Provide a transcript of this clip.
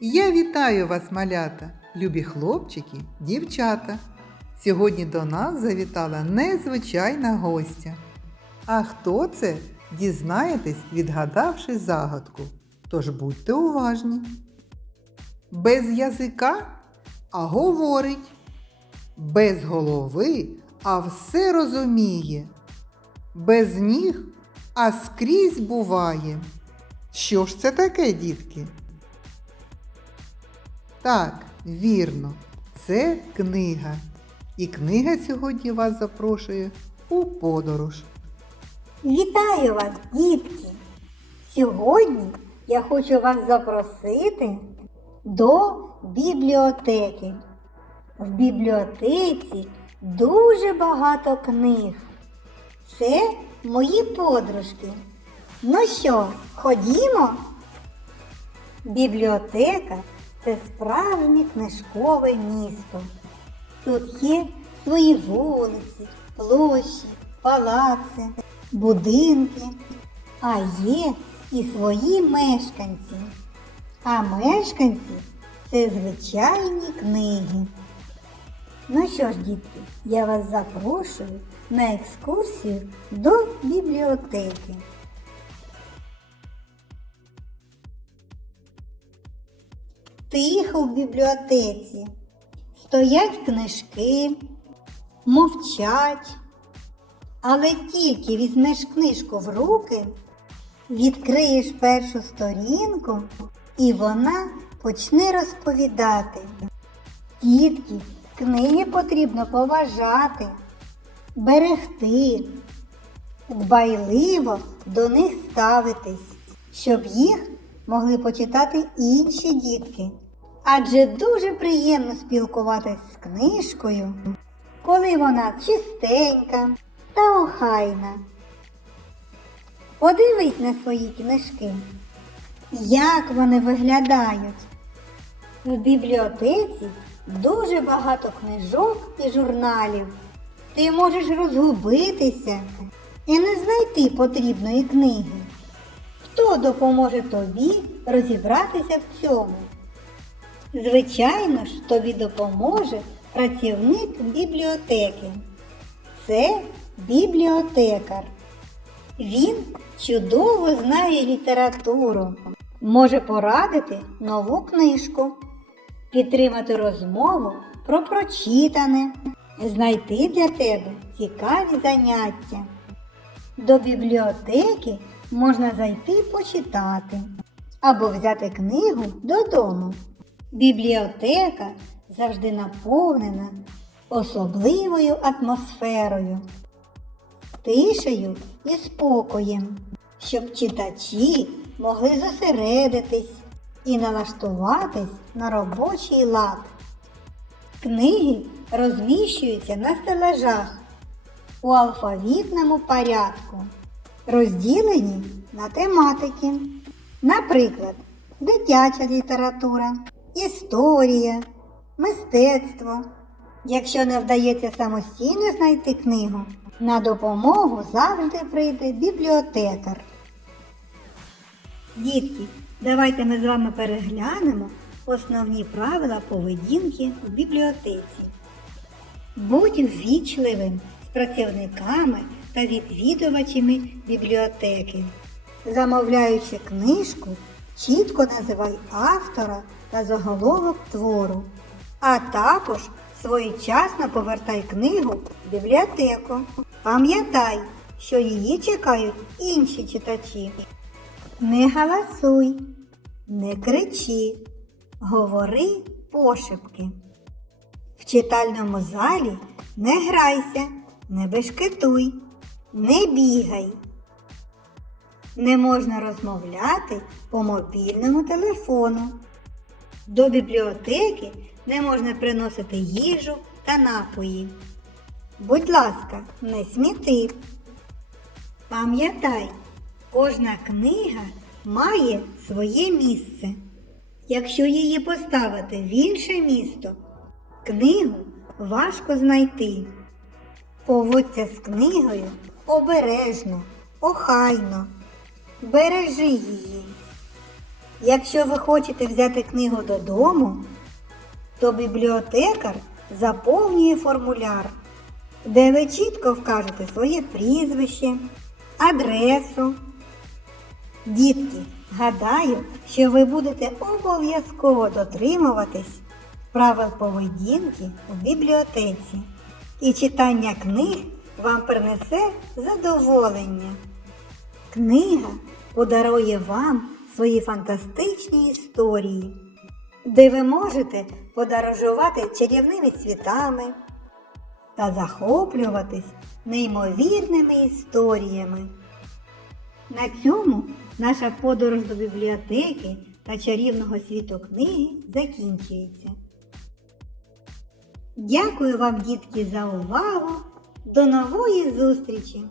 Я вітаю вас, малята, любі хлопчики, дівчата. Сьогодні до нас завітала незвичайна гостя. А хто це? Дізнаєтесь, відгадавши загадку. Тож будьте уважні. Без язика, а говорить. Без голови, а все розуміє. Без ніг, а скрізь буває. Що ж це таке, дітки? Так, вірно, це книга. І книга сьогодні вас запрошує у подорож. Вітаю вас, дітки! Сьогодні я хочу вас запросити до бібліотеки. В бібліотеці дуже багато книг. Це мої подружки. Ну що, ходімо? Бібліотека це справжнє книжкове місто. Тут є свої вулиці, площі, палаци, будинки, а є і свої мешканці. А мешканці це звичайні книги. Ну що ж, дітки, я вас запрошую на екскурсію до бібліотеки. Тихо в бібліотеці. Стоять книжки, мовчать. Але тільки візьмеш книжку в руки, відкриєш першу сторінку, і вона почне розповідати. Дітки, книги потрібно поважати, берегти, дбайливо до них ставитись, щоб їх могли почитати інші дітки. Адже дуже приємно спілкуватись з книжкою, коли вона чистенька та охайна. Подивись на свої книжки, як вони виглядають. В бібліотеці дуже багато книжок і журналів. Ти можеш розгубитися і не знайти потрібної книги. Хто допоможе тобі розібратися в цьому? Звичайно ж, тобі допоможе працівник бібліотеки. Це бібліотекар. Він чудово знає літературу, може порадити нову книжку, підтримати розмову про прочитане, знайти для тебе цікаві заняття. До бібліотеки можна зайти почитати або взяти книгу додому. Бібліотека завжди наповнена особливою атмосферою, тишею і спокоєм, щоб читачі могли зосередитись і налаштуватись на робочий лад. Книги розміщуються на стелажах у алфавітному порядку, розділені на тематики, наприклад, дитяча література, історія, мистецтво. Якщо не вдається самостійно знайти книгу, на допомогу завжди прийде бібліотекар. Дітки, давайте ми з вами переглянемо основні правила поведінки в бібліотеці. Будь ввічливим з працівниками та відвідувачами бібліотеки. Замовляючи книжку, чітко називай автора та заголовок твору, а також своєчасно повертай книгу в бібліотеку. Пам'ятай, що її чекають інші читачі. Не галасуй, не кричи, говори пошепки. В читальному залі не грайся, не бешкетуй, не бігай. Не можна розмовляти по мобільному телефону. До бібліотеки не можна приносити їжу та напої. Будь ласка, не сміти. Пам'ятай, кожна книга має своє місце. Якщо її поставити в інше місто, книгу важко знайти. Поводься з книгою обережно, охайно, бережи її. Якщо ви хочете взяти книгу додому, то бібліотекар заповнює формуляр, де ви чітко вкажете своє прізвище, адресу. Дітки, гадаю, що ви будете обов'язково дотримуватись правил поведінки у бібліотеці, і читання книг вам принесе задоволення. Книга подарує вам свої фантастичні історії, де ви можете подорожувати чарівними світами та захоплюватись неймовірними історіями. На цьому наша подорож до бібліотеки та чарівного світу книги закінчується. Дякую вам, дітки, за увагу. До нової зустрічі!